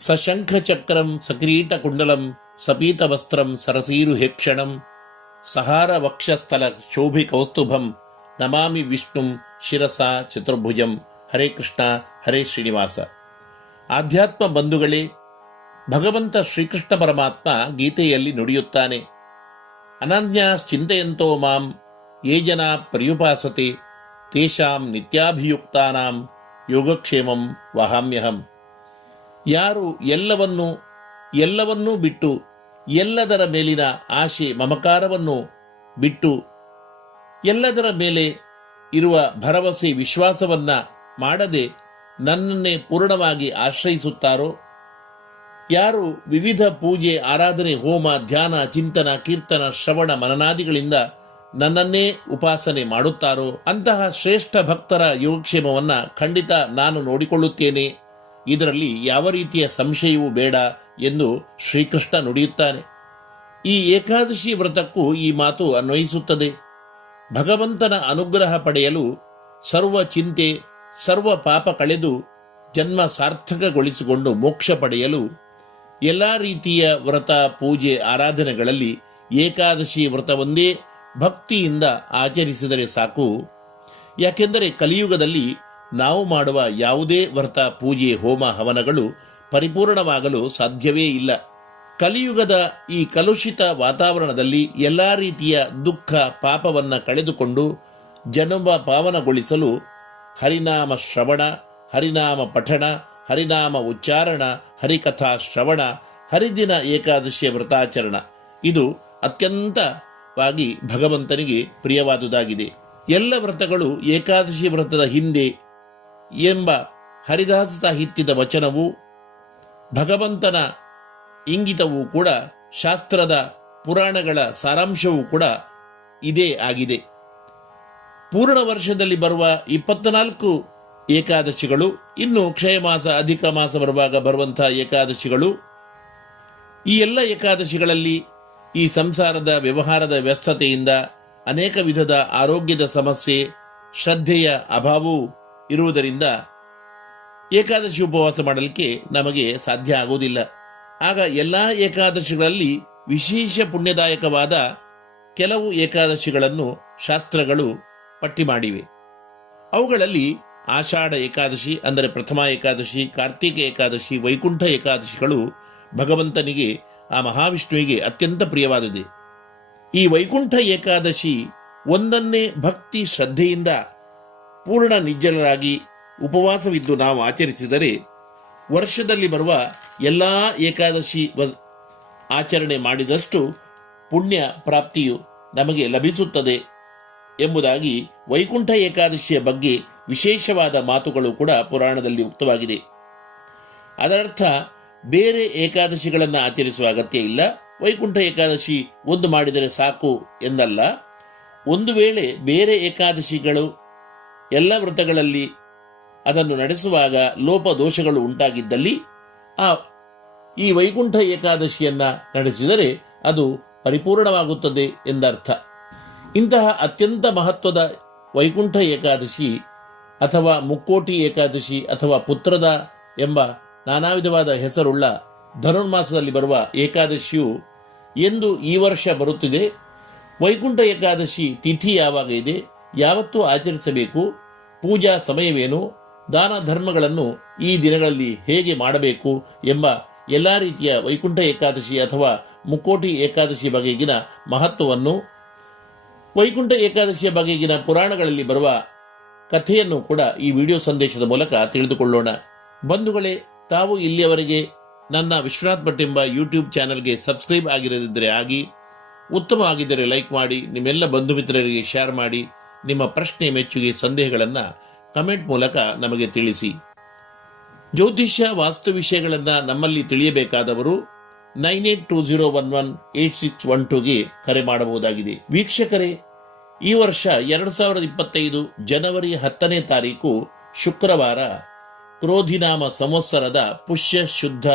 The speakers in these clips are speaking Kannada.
ಸಶಂಖಚಕ್ರಂ ಸಕಿರೀಟಕುಂಡಲಂ ಸಪೀತವಸ್ತ್ರಂ ಸರಸೀರುಹೇಕ್ಷಣಂ ಸಹಾರ ವಕ್ಷಸ್ಥಲ ಶೋಭಿ ಕೌಸ್ತುಭಂ ನಮಾಮಿ ವಿಷ್ಣುಂ ಶಿರಸ ಚತುರ್ಭುಜಂ ಹರೇ ಕೃಷ್ಣ ಹರೇ ಶ್ರೀನಿವಾಸ ಆಧ್ಯಾತ್ಮ ಬಂಧುಗಳೇ ಭಗವಂತ ಶ್ರೀಕೃಷ್ಣ ಪರಮಾತ್ಮ ಗೀತೆಯಲ್ಲಿ ನುಡಿಯುತ್ತಾನೆ ಅನನ್ಯ ಚಿಂತೆಯಂತೋ ಮಾಂ ಯೇ ಜನ ಪರ್ಯುಪಾಸತೆ ತೇಷಾಂ ನಿತ್ಯಾಭಿಯುಕ್ತಾನಾಂ ಯೋಗಕ್ಷೇಮಂ ವಹಾಮ್ಯಹಂ ಯಾರು ಎಲ್ಲವನ್ನೂ ಎಲ್ಲವನ್ನೂ ಬಿಟ್ಟು ಎಲ್ಲದರ ಮೇಲಿನ ಆಶೆ ಮಮಕಾರವನ್ನು ಬಿಟ್ಟು ಎಲ್ಲದರ ಮೇಲೆ ಇರುವ ಭರವಸೆ ವಿಶ್ವಾಸವನ್ನ ಮಾಡದೆ ನನ್ನನ್ನೇ ಪೂರ್ಣವಾಗಿ ಆಶ್ರಯಿಸುತ್ತಾರೋ? ಯಾರು ವಿವಿಧ ಪೂಜೆ, ಆರಾಧನೆ, ಹೋಮ, ಧ್ಯಾನ, ಚಿಂತನ, ಕೀರ್ತನ, ಶ್ರವಣ, ಮನನಾದಿಗಳಿಂದ ನನ್ನನ್ನೇ ಉಪಾಸನೆ ಮಾಡುತ್ತಾರೋ? ಅಂತಹ ಶ್ರೇಷ್ಠ ಭಕ್ತರ ಯೋಗಕ್ಷೇಮವನ್ನು ಖಂಡಿತ ನಾನು ನೋಡಿಕೊಳ್ಳುತ್ತೇನೆ. ಇದರಲ್ಲಿ ಯಾವ ರೀತಿಯ ಸಂಶಯವೂ ಬೇಡ ಎಂದು ಶ್ರೀಕೃಷ್ಣ ನುಡಿಯುತ್ತಾನೆ. ಈ ಏಕಾದಶಿ ವ್ರತಕ್ಕೂ ಈ ಮಾತು ಅನ್ವಯಿಸುತ್ತದೆ. ಭಗವಂತನ ಅನುಗ್ರಹ ಪಡೆಯಲು ಸರ್ವ ಚಿಂತೆ, ಸರ್ವ ಪಾಪ ಕಳೆದು ಜನ್ಮ ಸಾರ್ಥಕಗೊಳಿಸಿಕೊಂಡು ಮೋಕ್ಷ ಪಡೆಯಲು ಎಲ್ಲ ರೀತಿಯ ವ್ರತ, ಪೂಜೆ, ಆರಾಧನೆಗಳಲ್ಲಿ ಏಕಾದಶಿ ವ್ರತವೊಂದೇ ಭಕ್ತಿಯಿಂದ ಆಚರಿಸಿದರೆ ಸಾಕು. ಯಾಕೆಂದರೆ ಕಲಿಯುಗದಲ್ಲಿ ನಾವು ಮಾಡುವ ಯಾವುದೇ ವ್ರತ, ಪೂಜೆ, ಹೋಮ, ಹವನಗಳು ಪರಿಪೂರ್ಣವಾಗಲು ಸಾಧ್ಯವೇ ಇಲ್ಲ. ಕಲಿಯುಗದ ಈ ಕಲುಷಿತ ವಾತಾವರಣದಲ್ಲಿ ಎಲ್ಲ ರೀತಿಯ ದುಃಖ, ಪಾಪವನ್ನು ಕಳೆದುಕೊಂಡು ಜನ್ಮ ಪಾವನಗೊಳಿಸಲು ಹರಿನಾಮ ಶ್ರವಣ, ಹರಿನಾಮ ಪಠಣ, ಹರಿನಾಮ ಉಚ್ಚಾರಣ, ಹರಿಕಥಾ ಶ್ರವಣ, ಹರಿದಿನ ಏಕಾದಶಿಯ ವ್ರತಾಚರಣ. ಇದು ಅತ್ಯಂತವಾಗಿ ಭಗವಂತನಿಗೆ ಪ್ರಿಯವಾದುದಾಗಿದೆ. ಎಲ್ಲ ವ್ರತಗಳು ಏಕಾದಶಿ ವ್ರತದ ಹಿಂದೆ ಎಂಬ ಹರಿದಾಸ ಸಾಹಿತ್ಯದ ವಚನವು ಭಗವಂತನ ಇಂಗಿತವೂ ಕೂಡ ಶಾಸ್ತ್ರದ ಪುರಾಣಗಳ ಸಾರಾಂಶವೂ ಕೂಡ ಇದೇ ಆಗಿದೆ. ಪೂರ್ಣ ವರ್ಷದಲ್ಲಿ ಬರುವ ಇಪ್ಪತ್ನಾಲ್ಕು ಏಕಾದಶಿಗಳು, ಇನ್ನು ಕ್ಷಯ ಮಾಸ, ಅಧಿಕ ಮಾಸ ಬರುವಾಗ ಬರುವಂತಹ ಏಕಾದಶಿಗಳು. ಈ ಎಲ್ಲ ಏಕಾದಶಿಗಳಲ್ಲಿ ಈ ಸಂಸಾರದ ವ್ಯವಹಾರದ ವ್ಯಸ್ತತೆಯಿಂದ ಅನೇಕ ವಿಧದ ಆರೋಗ್ಯದ ಸಮಸ್ಯೆ, ಶ್ರದ್ಧೆಯ ಅಭಾವವೂ ಇರುವುದರಿಂದ ಏಕಾದಶಿ ಉಪವಾಸ ಮಾಡಲಿಕ್ಕೆ ನಮಗೆ ಸಾಧ್ಯ ಆಗುವುದಿಲ್ಲ. ಆಗ ಎಲ್ಲ ಏಕಾದಶಿಗಳಲ್ಲಿ ವಿಶೇಷ ಪುಣ್ಯದಾಯಕವಾದ ಕೆಲವು ಏಕಾದಶಿಗಳನ್ನು ಶಾಸ್ತ್ರಗಳು ಪಟ್ಟಿ ಮಾಡಿವೆ. ಅವುಗಳಲ್ಲಿ ಆಷಾಢ ಏಕಾದಶಿ ಅಂದರೆ ಪ್ರಥಮ ಏಕಾದಶಿ, ಕಾರ್ತಿಕ ಏಕಾದಶಿ, ವೈಕುಂಠ ಏಕಾದಶಿಗಳು ಭಗವಂತನಿಗೆ, ಆ ಮಹಾವಿಷ್ಣುವಿಗೆ ಅತ್ಯಂತ ಪ್ರಿಯವಾದುದೇ. ಈ ವೈಕುಂಠ ಏಕಾದಶಿ ಒಂದನ್ನೇ ಭಕ್ತಿ ಶ್ರದ್ಧೆಯಿಂದ ಪೂರ್ಣ ನಿಜ್ಜನರಾಗಿ ಉಪವಾಸವಿದ್ದು ನಾವು ಆಚರಿಸಿದರೆ ವರ್ಷದಲ್ಲಿ ಬರುವ ಎಲ್ಲ ಏಕಾದಶಿ ಆಚರಣೆ ಮಾಡಿದಷ್ಟು ಪುಣ್ಯ ಪ್ರಾಪ್ತಿಯು ನಮಗೆ ಲಭಿಸುತ್ತದೆ ಎಂಬುದಾಗಿ ವೈಕುಂಠ ಏಕಾದಶಿಯ ಬಗ್ಗೆ ವಿಶೇಷವಾದ ಮಾತುಗಳು ಕೂಡ ಪುರಾಣದಲ್ಲಿ ಉಕ್ತವಾಗಿದೆ. ಅದರರ್ಥ, ಬೇರೆ ಏಕಾದಶಿಗಳನ್ನು ಆಚರಿಸುವ ಅಗತ್ಯ ಇಲ್ಲ. ವೈಕುಂಠ ಏಕಾದಶಿ ಒಂದು ಮಾಡಿದರೆ ಸಾಕು ಎಂದಲ್ಲ ಒಂದು ವೇಳೆ ಬೇರೆ ಏಕಾದಶಿಗಳು ಎಲ್ಲ ವ್ರತಗಳಲ್ಲಿ ಅದನ್ನು ನಡೆಸುವಾಗ ಲೋಪ ದೋಷಗಳು ಉಂಟಾಗಿದ್ದಲ್ಲಿ ಆ ಈ ವೈಕುಂಠ ಏಕಾದಶಿಯನ್ನ ನಡೆಸಿದರೆ ಅದು ಪರಿಪೂರ್ಣವಾಗುತ್ತದೆ ಎಂದರ್ಥ. ಇಂತಹ ಅತ್ಯಂತ ಮಹತ್ವದ ವೈಕುಂಠ ಏಕಾದಶಿ ಅಥವಾ ಮುಕ್ಕೋಟಿ ಏಕಾದಶಿ ಅಥವಾ ಪುತ್ರದ ಎಂಬ ನಾನಾ ವಿಧವಾದ ಹೆಸರುಳ್ಳ ಧನುರ್ಮಾಸದಲ್ಲಿ ಬರುವ ಏಕಾದಶಿಯು ಎಂದು ಈ ವರ್ಷ ಬರುತ್ತಿದೆ. ವೈಕುಂಠ ಏಕಾದಶಿ ತಿಥಿ ಯಾವಾಗ ಇದೆ? ಯಾವತ್ತೂ ಆಚರಿಸಬೇಕು? ಪೂಜಾ ಸಮಯವೇನು? ದಾನ ಧರ್ಮಗಳನ್ನು ಈ ದಿನಗಳಲ್ಲಿ ಹೇಗೆ ಮಾಡಬೇಕು ಎಂಬ ಎಲ್ಲ ರೀತಿಯ ವೈಕುಂಠ ಏಕಾದಶಿ ಅಥವಾ ಮುಕ್ಕೋಟಿ ಏಕಾದಶಿ ಬಗೆಗಿನ ಮಹತ್ವವನ್ನು, ವೈಕುಂಠ ಏಕಾದಶಿಯ ಬಗೆಗಿನ ಪುರಾಣಗಳಲ್ಲಿ ಬರುವ ಕಥೆಯನ್ನು ಕೂಡ ಈ ವಿಡಿಯೋ ಸಂದೇಶದ ಮೂಲಕ ತಿಳಿದುಕೊಳ್ಳೋಣ. ಬಂಧುಗಳೇ, ತಾವು ಇಲ್ಲಿಯವರೆಗೆ ನನ್ನ ವಿಶ್ವನಾಥ್ ಭಟ್ ಎಂಬ ಯೂಟ್ಯೂಬ್ ಚಾನೆಲ್ಗೆ ಸಬ್ಸ್ಕ್ರೈಬ್ ಆಗಿರದಿದ್ದರೆ ಆಗಿ, ಉತ್ತಮ ಆಗಿದ್ದರೆ ಲೈಕ್ ಮಾಡಿ, ನಿಮ್ಮೆಲ್ಲ ಬಂಧು ಮಿತ್ರರಿಗೆ ಶೇರ್ ಮಾಡಿ ನಿಮ್ಮ ಪ್ರಶ್ನೆ ಮೆಚ್ಚುಗೆ ಸಂದೇಹಗಳನ್ನು ಕಮೆಂಟ್ ಮೂಲಕ ನಮಗೆ ತಿಳಿಸಿ. ಜ್ಯೋತಿಷ್ಯ ವಾಸ್ತು ವಿಷಯಗಳನ್ನು ನಮ್ಮಲ್ಲಿ ತಿಳಿಯಬೇಕಾದವರು nine eight two zero one one eight six one ಟೂಗೆ ಕರೆ ಮಾಡಬಹುದಾಗಿದೆ. ವೀಕ್ಷಕರೇ, ಈ ವರ್ಷ ಎರಡು ಸಾವಿರದ ಇಪ್ಪತ್ತೈದು ಜನವರಿ ಹತ್ತನೇ ತಾರೀಕು ಶುಕ್ರವಾರ ಕ್ರೋಧಿನಾಮ ಸಂವತ್ಸರದ ಪುಷ್ಯ ಶುದ್ಧ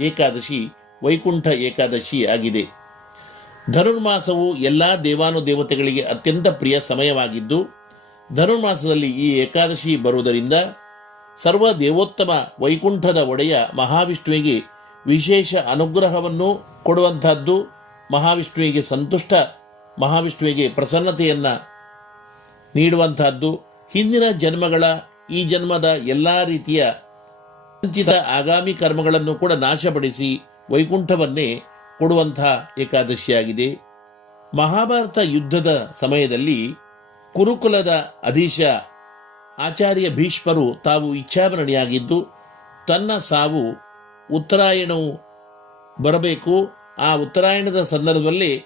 ಏಕಾದಶಿ ವೈಕುಂಠ ಏಕಾದಶಿ ಆಗಿದೆ. ಧನುರ್ಮಾಸವು ಎಲ್ಲಾ ದೇವಾನುದೇವತೆಗಳಿಗೆ ಅತ್ಯಂತ ಪ್ರಿಯ ಸಮಯವಾಗಿದ್ದು, ಧನುರ್ಮಾಸದಲ್ಲಿ ಈ ಏಕಾದಶಿ ಬರುವುದರಿಂದ ಸರ್ವ ದೇವೋತ್ತಮ ವೈಕುಂಠದ ಒಡೆಯ ಮಹಾವಿಷ್ಣುವಿಗೆ ವಿಶೇಷ ಅನುಗ್ರಹವನ್ನು ಕೊಡುವಂತಹದ್ದು ಮಹಾವಿಷ್ಣುವಿಗೆ ಸಂತುಷ್ಟ, ಮಹಾವಿಷ್ಣುವಿಗೆ ಪ್ರಸನ್ನತೆಯನ್ನು ನೀಡುವಂತಹದ್ದು ಹಿಂದಿನ ಜನ್ಮಗಳ, ಈ ಜನ್ಮದ ಎಲ್ಲಾ ರೀತಿಯ ಆಗಾಮಿ ಕರ್ಮಗಳನ್ನು ಕೂಡ ನಾಶಪಡಿಸಿ ವೈಕುಂಠವನ್ನೇ ಕೊಡುವಂತಹ ಏಕಾದಶಿಯಾಗಿದೆ. ಮಹಾಭಾರತ ಯುದ್ಧದ ಸಮಯದಲ್ಲಿ ಕುರುಕುಲದ ಅಧೀಶ ಆಚಾರ್ಯ ಭೀಷ್ಮರು ತಾವು ಇಚ್ಛಾಭರಣಿಯಾಗಿದ್ದು ತನ್ನ ಸಾವು ಉತ್ತರಾಯಣವು ಬರಬೇಕು. ಆ ಉತ್ತರಾಯಣದ ಸಂದರ್ಭದಲ್ಲಿ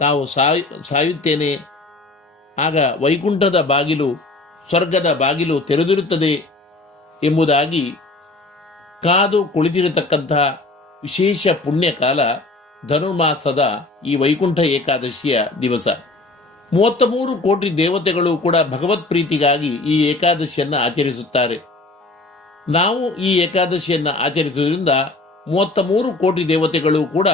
ತಾವು ಸಾಯ್, ಸಾಯುತ್ತೇನೆ. ಆಗ ವೈಕುಂಠದ ಬಾಗಿಲು, ಸ್ವರ್ಗದ ಬಾಗಿಲು ತೆರೆದಿರುತ್ತದೆ ಎಂಬುದಾಗಿ ಕಾದು ಕುಳಿತಿರತಕ್ಕಂತಹ ವಿಶೇಷ ಪುಣ್ಯಕಾಲ ಧನುರ್ಮಾಸದ ಈ ವೈಕುಂಠ ಏಕಾದಶಿಯ ದಿವಸ. ಮೂವತ್ತ ಮೂರು ಕೋಟಿ ದೇವತೆಗಳು ಕೂಡ ಭಗವತ್ ಪ್ರೀತಿಗಾಗಿ ಈ ಏಕಾದಶಿಯನ್ನು ಆಚರಿಸುತ್ತಾರೆ. ನಾವು ಈ ಏಕಾದಶಿಯನ್ನು ಆಚರಿಸುವುದರಿಂದ ಮೂವತ್ತ ಮೂರು ಕೋಟಿ ದೇವತೆಗಳು ಕೂಡ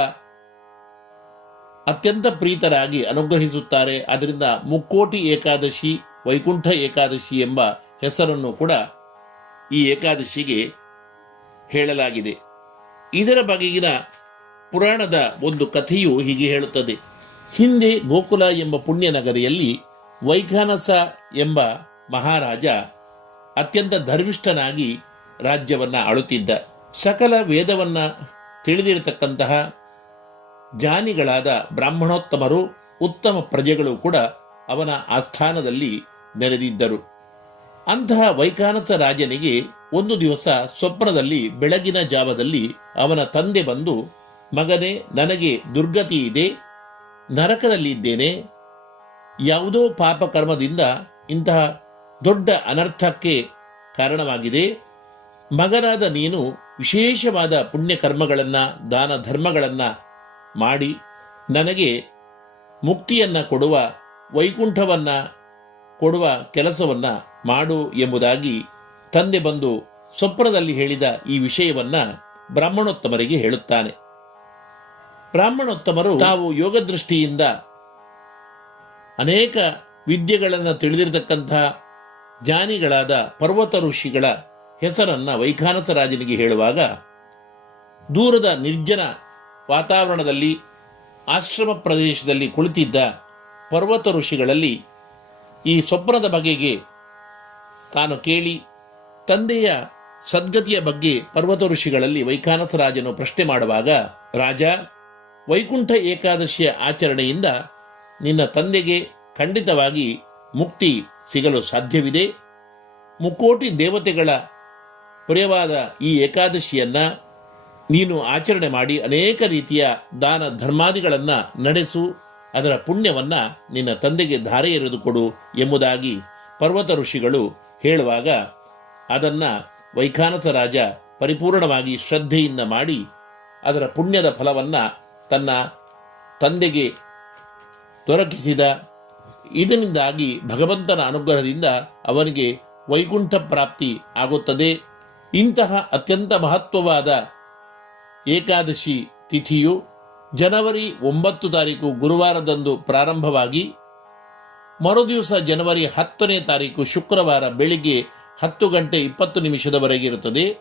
ಅತ್ಯಂತ ಪ್ರೀತರಾಗಿ ಅನುಗ್ರಹಿಸುತ್ತಾರೆ. ಅದರಿಂದ ಮುಕ್ಕೋಟಿ ಏಕಾದಶಿ, ವೈಕುಂಠ ಏಕಾದಶಿ ಎಂಬ ಹೆಸರನ್ನು ಕೂಡ ಈ ಏಕಾದಶಿಗೆ ಹೇಳಲಾಗಿದೆ. ಇದರ ಬಗೆಗಿನ ಪುರಾಣದ ಒಂದು ಕಥೆಯು ಹೀಗೆ ಹೇಳುತ್ತದೆ. ಹಿಂದೆ ಗೋಕುಲ ಎಂಬ ಪುಣ್ಯ ನಗರಿಯಲ್ಲಿ ವೈಖಾನಸ ಎಂಬ ಮಹಾರಾಜ ಅತ್ಯಂತ ಧರ್ಮಿಷ್ಠನಾಗಿ ರಾಜ್ಯವನ್ನ ಆಳುತ್ತಿದ್ದ. ಸಕಲ ವೇದವನ್ನ ತಿಳಿದಿರತಕ್ಕಂತಹ ಜ್ಞಾನಿಗಳಾದ ಬ್ರಾಹ್ಮಣೋತ್ತಮರು, ಉತ್ತಮ ಪ್ರಜೆಗಳು ಕೂಡ ಅವನ ಆಸ್ಥಾನದಲ್ಲಿ ನೆರೆದಿದ್ದರು. ಅಂತಹ ವೈಖಾನಸ ರಾಜನಿಗೆ ಒಂದು ದಿವಸ ಸ್ವಪ್ನದಲ್ಲಿ, ಬೆಳಗಿನ ಜಾವದಲ್ಲಿ ಅವನ ತಂದೆ ಬಂದು ಮಗನೇ, ನನಗೆ ದುರ್ಗತಿ ಇದೆ, ನರಕದಲ್ಲಿದ್ದೇನೆ. ಯಾವುದೋ ಪಾಪ ಕರ್ಮದಿಂದ ಇಂತಹ ದೊಡ್ಡ ಅನರ್ಥಕ್ಕೆ ಕಾರಣವಾಗಿದೆ. ಮಗನಾದ ನೀನು ವಿಶೇಷವಾದ ಪುಣ್ಯ ಕರ್ಮಗಳನ್ನು ದಾನ ಧರ್ಮಗಳನ್ನು ಮಾಡಿ, ನನಗೆ ಮುಕ್ತಿಯನ್ನು ಕೊಡುವ, ವೈಕುಂಠವನ್ನು ಕೊಡುವ ಕೆಲಸವನ್ನು ಮಾಡು ಎಂಬುದಾಗಿ ತಂದೆ ಬಂದು ಸ್ವಪ್ನದಲ್ಲಿ ಹೇಳಿದ ಈ ವಿಷಯವನ್ನು ಬ್ರಾಹ್ಮಣೋತ್ತಮರಿಗೆ ಹೇಳುತ್ತಾನೆ. ಬ್ರಾಹ್ಮಣೋತ್ತಮರು ತಾವು ಯೋಗ ದೃಷ್ಟಿಯಿಂದ ಅನೇಕ ವಿದ್ಯೆಗಳನ್ನು ತಿಳಿದಿರತಕ್ಕಂತಹ ಜ್ಞಾನಿಗಳಾದ ಪರ್ವತ ಋಷಿಗಳ ಹೆಸರನ್ನ ವೈಖಾನಸ ರಾಜನಿಗೆ ಹೇಳುವಾಗ, ದೂರದ ನಿರ್ಜನ ವಾತಾವರಣದಲ್ಲಿ, ಆಶ್ರಮ ಪ್ರದೇಶದಲ್ಲಿ ಕುಳಿತಿದ್ದ ಪರ್ವತ ಋಷಿಗಳಲ್ಲಿ ಈ ಸ್ವಪ್ನದ ಬಗೆಗೆ ತಾನು ಕೇಳಿ, ತಂದೆಯ ಸದ್ಗತಿಯ ಬಗ್ಗೆ ಪರ್ವತ ಋಷಿಗಳಲ್ಲಿ ವೈಖಾನಸ ರಾಜನು ಪ್ರಶ್ನೆ ಮಾಡುವಾಗ, ರಾಜ ವೈಕುಂಠ ಏಕಾದಶಿಯ ಆಚರಣೆಯಿಂದ ನಿನ್ನ ತಂದೆಗೆ ಖಂಡಿತವಾಗಿ ಮುಕ್ತಿ ಸಿಗಲು ಸಾಧ್ಯವಿದೆ. ಮುಕ್ಕೋಟಿ ದೇವತೆಗಳ ಪ್ರಿಯವಾದ ಈ ಏಕಾದಶಿಯನ್ನ ನೀನು ಆಚರಣೆ ಮಾಡಿ ಅನೇಕ ರೀತಿಯ ದಾನ ಧರ್ಮಾದಿಗಳನ್ನು ನಡೆಸು, ಅದರ ಪುಣ್ಯವನ್ನ ನಿನ್ನ ತಂದೆಗೆ ಧಾರೆ ಎರೆದು ಕೊಡು ಎಂಬುದಾಗಿ ಪರ್ವತ ಋಷಿಗಳು ಹೇಳುವಾಗ ಅದನ್ನ ವೈಖಾನಸ ರಾಜ ಪರಿಪೂರ್ಣವಾಗಿ ಶ್ರದ್ಧೆಯಿಂದ ಮಾಡಿ ಅದರ ಪುಣ್ಯದ ಫಲವನ್ನ ತನ್ನ ತಂದೆಗೆ ದೊರಕಿಸಿದ. ಇದರಿಂದಾಗಿ ಭಗವಂತನ ಅನುಗ್ರಹದಿಂದ ಅವನಿಗೆ ವೈಕುಂಠ ಪ್ರಾಪ್ತಿ ಆಗುತ್ತದೆ. ಇಂತಹ ಅತ್ಯಂತ ಮಹತ್ವವಾದ ಏಕಾದಶಿ ತಿಥಿಯು ಜನವರಿ ಒಂಬತ್ತು ತಾರೀಕು ಗುರುವಾರದಂದು ಪ್ರಾರಂಭವಾಗಿ, ಮರುದಿವಸ ಜನವರಿ ಹತ್ತನೇ ತಾರೀಕು ಶುಕ್ರವಾರ ಬೆಳಿಗ್ಗೆ ಹತ್ತು ಗಂಟೆ ಇಪ್ಪತ್ತು ನಿಮಿಷದವರೆಗೆ ಇರುತ್ತದೆ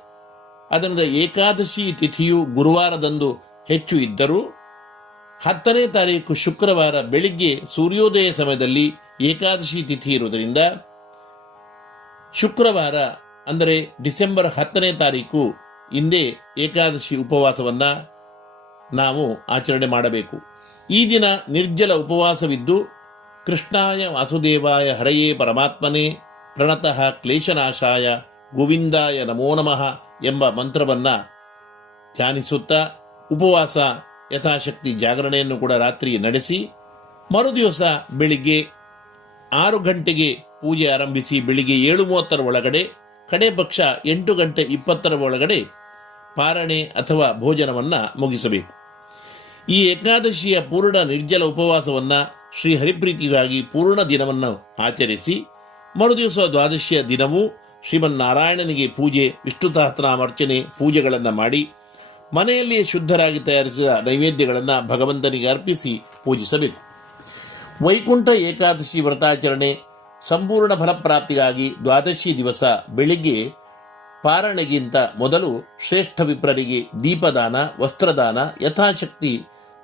ಅದರಿಂದ ಏಕಾದಶಿ ತಿಥಿಯು ಗುರುವಾರದಂದು ಹೆಚ್ಚು ಇದ್ದರೂ ಹತ್ತನೇ ತಾರೀಕು ಶುಕ್ರವಾರ ಬೆಳಿಗ್ಗೆ ಸೂರ್ಯೋದಯ ಸಮಯದಲ್ಲಿ ಏಕಾದಶಿ ತಿಥಿ ಇರುವುದರಿಂದ ಶುಕ್ರವಾರ, ಅಂದರೆ ಡಿಸೆಂಬರ್ ಹತ್ತನೇ ತಾರೀಕು ಹಿಂದೆ ಏಕಾದಶಿ ಉಪವಾಸವನ್ನ ನಾವು ಆಚರಣೆ ಮಾಡಬೇಕು. ಈ ದಿನ ನಿರ್ಜಲ ಉಪವಾಸವಿದ್ದು ಕೃಷ್ಣಾಯ ವಾಸುದೇವಾಯ ಹರಯೇ ಪರಮಾತ್ಮನೇ, ಪ್ರಣತಃ ಕ್ಲೇಶನಾಶಾಯ ಗೋವಿಂದಾಯ ನಮೋ ನಮಃ ಎಂಬ ಮಂತ್ರವನ್ನ ಧ್ಯಾನಿಸುತ್ತಾ ಉಪವಾಸ ಯಥಾಶಕ್ತಿ ಜಾಗರಣೆಯನ್ನು ಕೂಡ ರಾತ್ರಿ ನಡೆಸಿ ಮರುದಿವಸ ಬೆಳಿಗ್ಗೆ ಆರು ಗಂಟೆಗೆ ಪೂಜೆ ಆರಂಭಿಸಿ ಬೆಳಿಗ್ಗೆ ಏಳು ಮೂವತ್ತರ ಒಳಗಡೆ, ಕಡೆ ಪಕ್ಷ ಎಂಟು ಗಂಟೆ ಇಪ್ಪತ್ತರ ಒಳಗಡೆ ಪಾರಣೆ ಅಥವಾ ಭೋಜನವನ್ನು ಮುಗಿಸಬೇಕು. ಈ ಏಕಾದಶಿಯ ಪೂರ್ಣ ನಿರ್ಜಲ ಉಪವಾಸವನ್ನ ಶ್ರೀ ಹರಿಪ್ರೀತಿಗಾಗಿ ಪೂರ್ಣ ದಿನವನ್ನು ಆಚರಿಸಿ ಮರುದಿವಸ ದ್ವಾದಶಿಯ ದಿನವೂ ಶ್ರೀಮನ್ನಾರಾಯಣನಿಗೆ ಪೂಜೆ ವಿಷ್ಣು ಸಹಸ್ರನಾಮಾರ್ಚನೆ ಪೂಜೆಗಳನ್ನು ಮಾಡಿ ಮನೆಯಲ್ಲಿಯೇ ಶುದ್ಧರಾಗಿ ತಯಾರಿಸಿದ ನೈವೇದ್ಯಗಳನ್ನು ಭಗವಂತನಿಗೆ ಅರ್ಪಿಸಿ ಪೂಜಿಸಬೇಕು. ವೈಕುಂಠ ಏಕಾದಶಿ ವ್ರತಾಚರಣೆ ಸಂಪೂರ್ಣ ಫಲಪ್ರಾಪ್ತಿಗಾಗಿ ದ್ವಾದಶಿ ದಿವಸ ಬೆಳಿಗ್ಗೆ ಪಾರಣೆಗಿಂತ ಮೊದಲು ಶ್ರೇಷ್ಠ ವಿಪ್ರರಿಗೆ ದೀಪದಾನ, ವಸ್ತ್ರದಾನ, ಯಥಾಶಕ್ತಿ,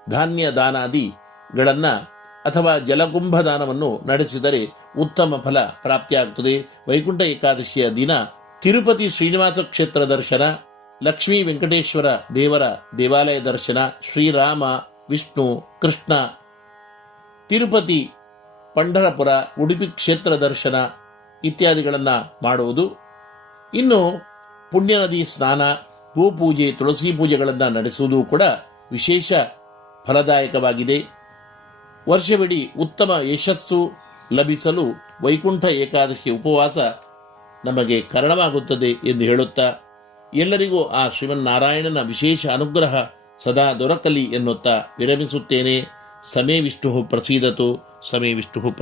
ಧಾನ್ಯ ದಾನಾದಿಗಳನ್ನು ಅಥವಾ ಜಲಕುಂಭ ದಾನವನ್ನು ನಡೆಸಿದರೆ ಉತ್ತಮ ಫಲ ಪ್ರಾಪ್ತಿಯಾಗುತ್ತದೆ. ವೈಕುಂಠ ಏಕಾದಶಿಯ ದಿನ ತಿರುಪತಿ ಶ್ರೀನಿವಾಸ ಕ್ಷೇತ್ರ ದರ್ಶನ ಲಕ್ಷ್ಮೀ ವೆಂಕಟೇಶ್ವರ ದೇವರ ದೇವಾಲಯ ದರ್ಶನ, ಶ್ರೀರಾಮ, ವಿಷ್ಣು, ಕೃಷ್ಣ. ತಿರುಪತಿ, ಪಂಢರಪುರ, ಉಡುಪಿ ಕ್ಷೇತ್ರ ದರ್ಶನ ಇತ್ಯಾದಿಗಳನ್ನು ಮಾಡುವುದು. ಇನ್ನು ಪುಣ್ಯ ನದಿ ಸ್ನಾನ, ಗೋಪೂಜೆ, ತುಳಸಿ ಪೂಜೆಗಳನ್ನು ನಡೆಸುವುದು ಕೂಡ ವಿಶೇಷ ಫಲದಾಯಕವಾಗಿದೆ. ವರ್ಷವಿಡೀ ಉತ್ತಮ ಯಶಸ್ಸು ಲಭಿಸಲು ವೈಕುಂಠ ಏಕಾದಶಿ ಉಪವಾಸ ನಮಗೆ ಕಾರಣವಾಗುತ್ತದೆ ಎಂದು ಹೇಳುತ್ತಾ ಎಲ್ಲರಿಗೂ ಆ ಶಿವನಾರಾಯಣನ ವಿಶೇಷ ಅನುಗ್ರಹ ಸದಾ ದೊರಕಲಿ ಎನ್ನುತ್ತಾ ವಿರಮಿಸುತ್ತೇನೆ. ಸಮೇ ವಿಷ್ಣು ಪ್ರಸೀದತು ಸಮೇ ವಿಷ್ಣು